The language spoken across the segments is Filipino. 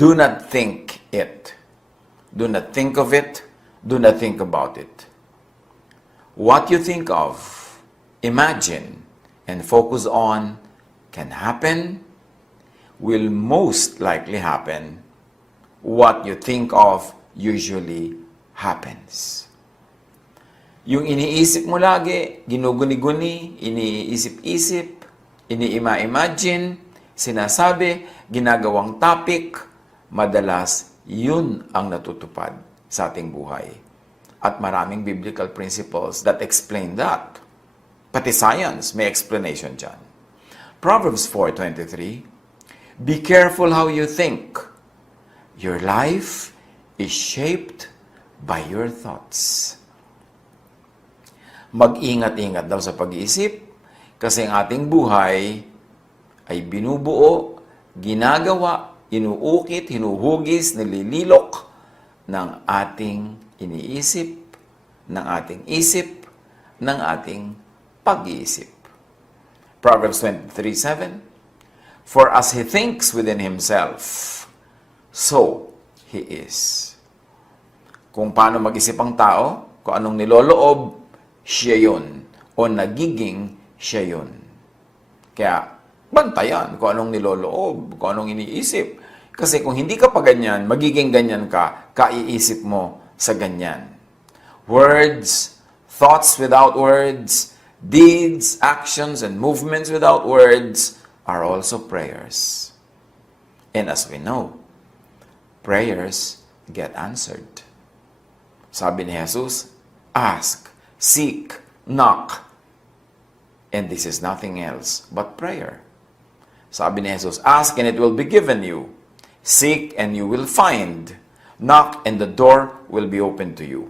Do not think it. Do not think of it. Do not think about it. What you think of, imagine, and focus on can happen, will most likely happen. What you think of usually happens. Yung iniisip mo lagi, ginuguni-guni, iniisip-isip, ini-imagine, sinasabi, ginagawang topic, madalas yun ang natutupad sa ating buhay. At maraming biblical principles that explain that. Pati science may explanation dyan. Proverbs 4:23, be careful how you think. Your life is shaped by your thoughts. Mag-ingat-ingat daw sa pag-iisip kasi ang ating buhay ay binubuo, ginagawa, inuukit, hinuhugis, nilililok ng ating iniisip, ng ating isip, ng ating pag-iisip. Proverbs 23:7, for as he thinks within himself, so he is. Kung paano mag-isip ang tao, kung anong niloloob, siya yun. O nagiging siya yun. Kaya, bantayan kung anong niloloob, kung anong iniisip. Kasi kung hindi ka pa ganyan, magiging ganyan ka, kaiisip mo sa ganyan. Words, thoughts without words, deeds, actions, and movements without words are also prayers. And as we know, prayers get answered. Sabi ni Jesus, ask, seek, knock. And this is nothing else but prayer. Sabi ni Jesus, ask and it will be given you. Seek and you will find. Knock and the door will be open to you.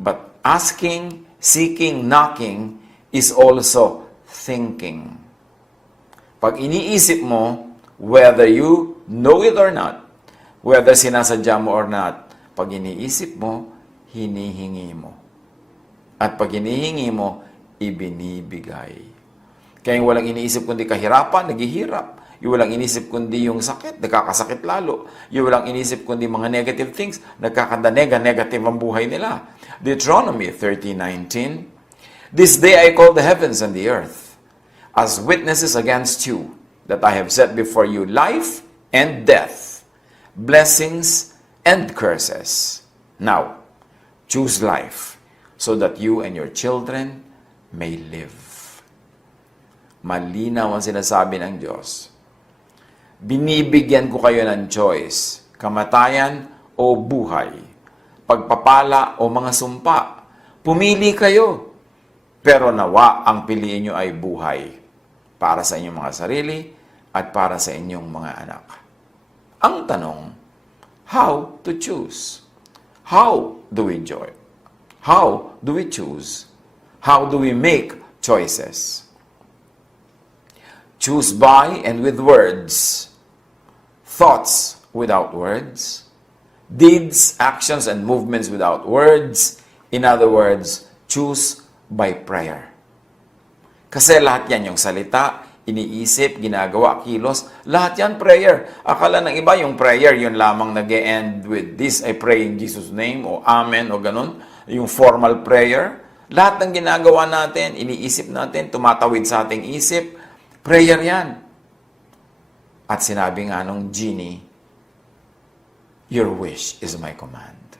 But asking, seeking, knocking is also thinking. Pag iniisip mo, whether you know it or not, whether sinasadya mo or not, pag iniisip mo, hinihingi mo. At pag hinihingi mo, ibinibigay. Kaya yung walang iniisip kundi kahirapan, naghihirap. Yung walang inisip kundi yung sakit, nagkakasakit lalo. Yung walang inisip kundi mga negative things, nagkakanda-negative ang buhay nila. Deuteronomy 30:19, this day I call the heavens and the earth as witnesses against you, that I have set before you life and death, blessings and curses. Now, choose life, so that you and your children may live. Malinaw ang sinasabi ng Diyos. Binibigyan ko kayo ng choice, kamatayan o buhay, pagpapala o mga sumpa. Pumili kayo, pero nawa ang piliin nyo ay buhay para sa inyong mga sarili at para sa inyong mga anak. Ang tanong, how to choose? How do we enjoy? How do we choose? How do we make choices? Choose by and with words, thoughts without words, deeds, actions, and movements without words. In other words, choose by prayer. Kasi lahat yan yung salita, iniisip, ginagawa, kilos, lahat yan prayer. Akala ng iba yung prayer, yun lamang nag-e-end with this, I pray in Jesus' name, o amen, o ganun. Yung formal prayer. Lahat ng ginagawa natin, iniisip natin, tumatawid sa ating isip, prayer yan. At sinabi nga nung genie, your wish is my command.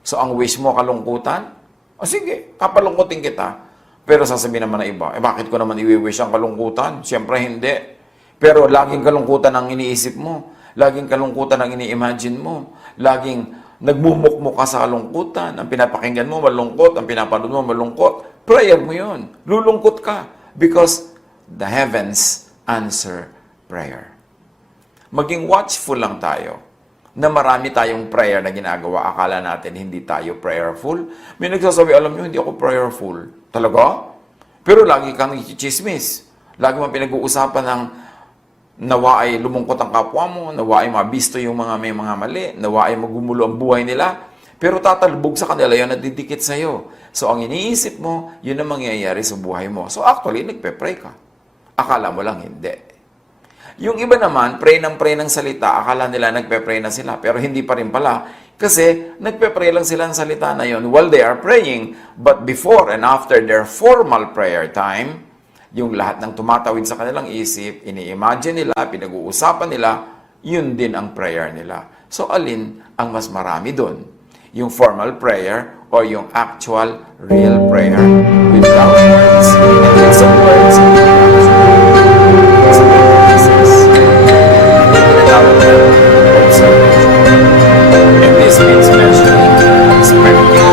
So ang wish mo, kalungkutan? O sige, kapalungkutin kita. Pero sasabihin naman na iba, bakit ko naman i-wish ang kalungkutan? Siyempre hindi. Pero laging kalungkutan ang iniisip mo. Laging kalungkutan ang ini-imagine mo. Laging nagmumukmuk ka sa kalungkutan. Ang pinapakinggan mo, malungkot. Ang pinapanood mo, malungkot. Prayer mo yun. Lulungkot ka. Because the heavens answer prayer. Maging watchful lang tayo na marami tayong prayer na ginagawa. Akala natin hindi tayo prayerful. May nagsasabi, alam nyo, hindi ako prayerful. Talaga? Pero lagi kang i-chismis. Lagi mo pinag-uusapan ng nawa ay lumungkot ang kapwa mo, nawa ay mabisto yung mga may mga mali, nawa ay magumulo ang buhay nila. Pero tatalbog sa kanila yun at didikit sa'yo. So ang iniisip mo, yun ang mangyayari sa buhay mo. So actually, nagpe-pray ka. Akala mo lang hindi. Yung iba naman, pray ng salita, akala nila nagpe-pray na sila, pero hindi pa rin pala. Kasi nagpe-pray lang sila ng salita na yon while they are praying. But before and after their formal prayer time, yung lahat ng tumatawid sa kanilang isip, ini-imagine nila, pinag-uusapan nila, yun din ang prayer nila. So alin ang mas marami doon? Yung formal prayer or yung actual, real prayer without words and with some words and without observation. And this means mentioning, expecting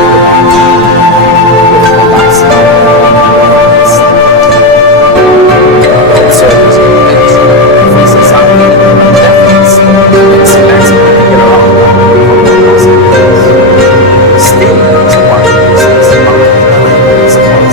observers intention. If he says something in deference, then selects a particular outcome for the possibilities. Still, sa part of this is the principle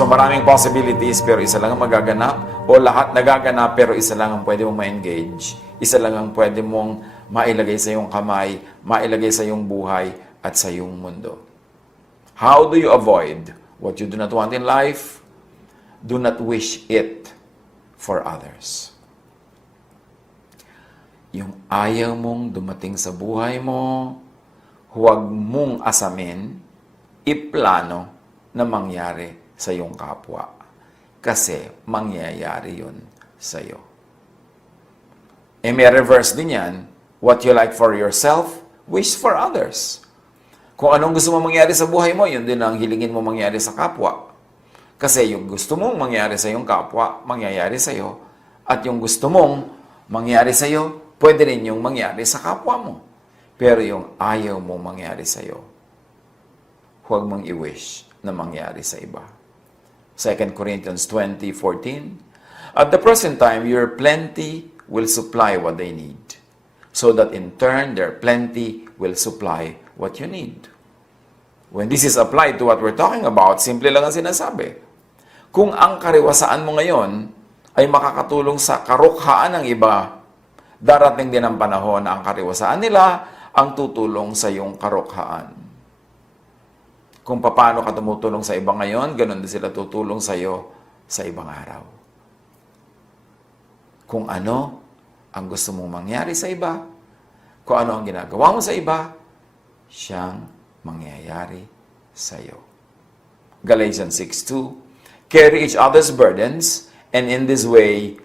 So maraming possibilities pero isa lang ang magaganap o lahat nagaganap pero isa lang ang pwede mong ma-engage. Isa lang ang pwede mong mailagay sa iyong kamay, mailagay sa iyong buhay at sa iyong mundo. How do you avoid what you do not want in life? Do not wish it for others. Yung ayaw mong dumating sa buhay mo, huwag mong asamin, iplano na mangyari sa iyong kapwa. Kasi mangyayari yun sa iyo. May reverse din yan, what you like for yourself, wish for others. Kung anong gusto mo mangyari sa buhay mo, yun din ang hilingin mo mangyari sa kapwa. Kasi yung gusto mong mangyari sa iyong kapwa, mangyayari sa iyo. At yung gusto mong mangyari sa iyo, pwede rin yung mangyari sa kapwa mo. Pero yung ayaw mong mangyari sa iyo, huwag mong i-wish na mangyari sa iba. 2 Corinthians 20:14, at the present time, your plenty will supply what they need, so that in turn, their plenty will supply what you need. When this is applied to what we're talking about, simple lang ang sinasabi. Kung ang kariwasaan mo ngayon ay makakatulong sa karukhaan ng iba, darating din ang panahon na ang kariwasaan nila ang tutulong sa iyong karukhaan. Kung paano ka tumutulong sa iba ngayon, ganun din sila tutulong sa iyo sa ibang araw. Kung ano ang gusto mong mangyari sa iba, kung ano ang ginagawa mo sa iba, siyang mangyayari sa iyo. Galatians 6:2, carry each other's burdens, and in this way,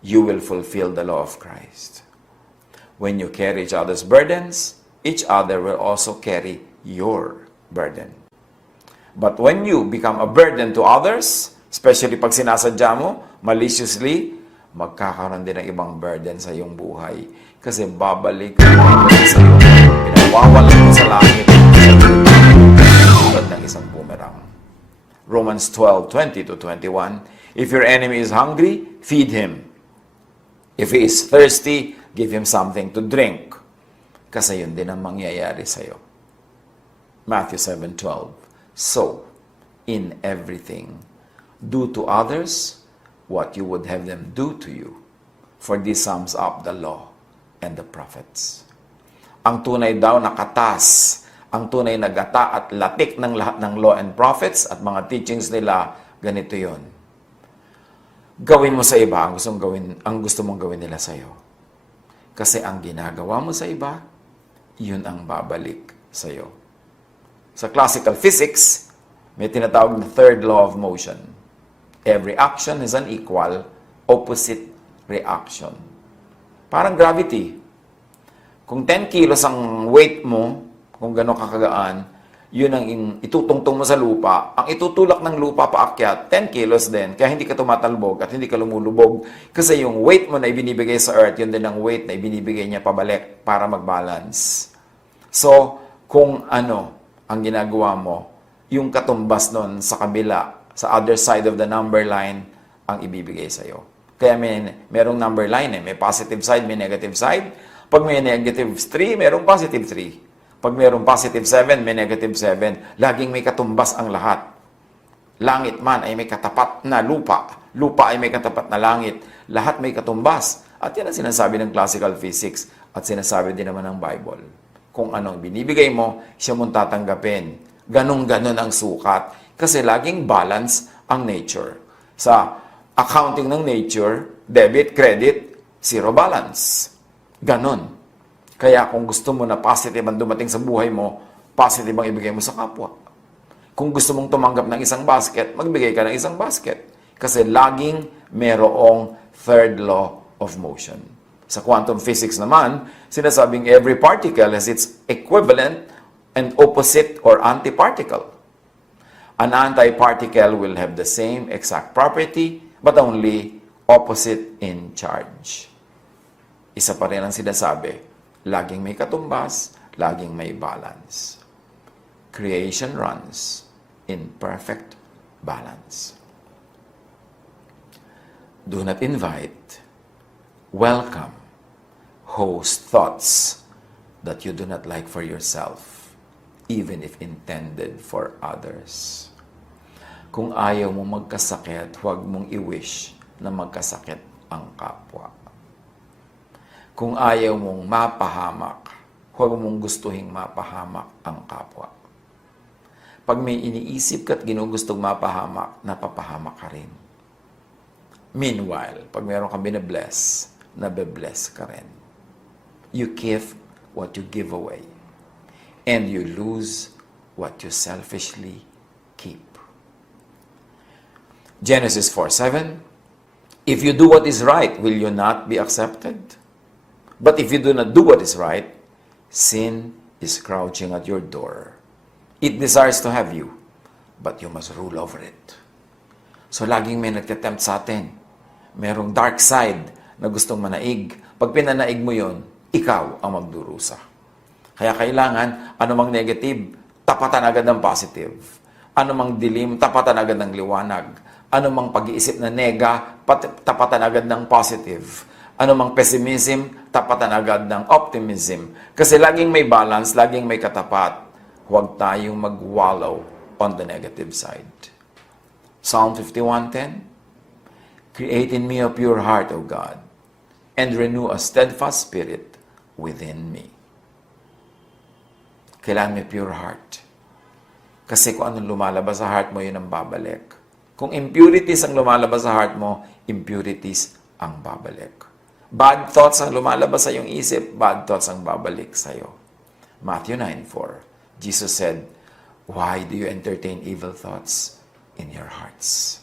you will fulfill the law of Christ. When you carry each other's burdens, each other will also carry your burden. But when you become a burden to others, especially pag sinasadya mo, maliciously, magkakaroon din ng ibang burden sa iyong buhay. Kasi babalik sa iyo. Pinawawalan mo sa langit tulad ng isang boomerang. Romans 12:20-21, if your enemy is hungry, feed him. If he is thirsty, give him something to drink. Kasi yun din ang mangyayari sa iyo. Matthew 7:12, so, in everything, do to others what you would have them do to you. For this sums up the law and the prophets. Ang tunay daw na katas, ang tunay na gata at latik ng lahat ng law and prophets at mga teachings nila, ganito yon. Gawin mo sa iba ang gusto mong gawin nila sa iyo. Kasi ang ginagawa mo sa iba, yun ang babalik sa iyo. Sa classical physics, may tinatawag na third law of motion. Every action is an equal, opposite reaction. Parang gravity. Kung 10 kilos ang weight mo, kung gano'n kakagaan, yun ang itutungtong mo sa lupa. Ang itutulak ng lupa paakyat, 10 kilos din. Kaya hindi ka tumatalbog at hindi ka lumulubog. Kasi yung weight mo na ibinibigay sa earth, yun din ang weight na ibinibigay niya pabalik para mag-balance. So, kung ano ang ginagawa mo, yung katumbas nun sa kabila, sa other side of the number line, ang ibibigay sa'yo. Kaya merong number line may positive side, may negative side. Pag may negative 3, merong positive 3. Pag merong positive 7, may negative 7. Laging may katumbas ang lahat. Langit man ay may katapat na lupa. Lupa ay may katapat na langit. Lahat may katumbas. At yan ang sinasabi ng classical physics at sinasabi din naman ng Bible. Kung anong binibigay mo, siya mong tatanggapin. Ganon-ganon ang sukat. Kasi laging balance ang nature. Sa accounting ng nature, debit, credit, zero balance. Ganon. Kaya kung gusto mo na positive ang dumating sa buhay mo, positive ang ibigay mo sa kapwa. Kung gusto mong tumanggap ng isang basket, magbigay ka ng isang basket. Kasi laging merong third law of motion. Sa quantum physics naman, sinasabing every particle has its equivalent and opposite or antiparticle. An antiparticle will have the same exact property, but only opposite in charge. Isa pa rin ang sinasabi, laging may katumbas, laging may balance. Creation runs in perfect balance. Do not invite, welcome, host thoughts that you do not like for yourself, even if intended for others. Kung ayaw mo magkasakit, huwag mong i-wish na magkasakit ang kapwa. Kung ayaw mong mapahamak, huwag mong gustuhin mapahamak ang kapwa. Pag may iniisip ka at ginugustong mapahamak, napapahamak ka rin. Meanwhile, pag meron kang binabless, nabe-bless ka rin. You give what you give away. And you lose what you selfishly keep. Genesis 4:7, if you do what is right, will you not be accepted? But if you do not do what is right, sin is crouching at your door. It desires to have you, but you must rule over it. So laging may nagtatempt sa atin. Merong dark side na gustong manaig. Pag pinanaig mo yon, ikaw ang magdurusa. Kaya kailangan, anumang negative, tapatan agad ng positive. Anumang dilim, tapatan agad ng liwanag. Anumang pag-iisip na nega, tapatan agad ng positive. Anumang pessimism, tapatan agad ng optimism. Kasi laging may balance, laging may katapat. Huwag tayong mag-wallow on the negative side. Psalm 51:10, create in me a pure heart, O God, and renew a steadfast spirit within me. Kailangan may pure heart. Kasi kung anong lumalabas sa heart mo, yun ang babalik. Kung impurities ang lumalabas sa heart mo, impurities ang babalik. Bad thoughts ang lumalabas sa iyong isip, bad thoughts ang babalik sa iyo. Matthew 9:4, Jesus said, why do you entertain evil thoughts in your hearts?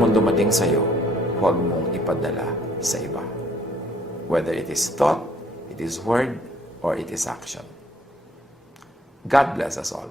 mang dumating sa'yo, huwag mong ipadala sa iba. Whether it is thought, it is word, or it is action. God bless us all.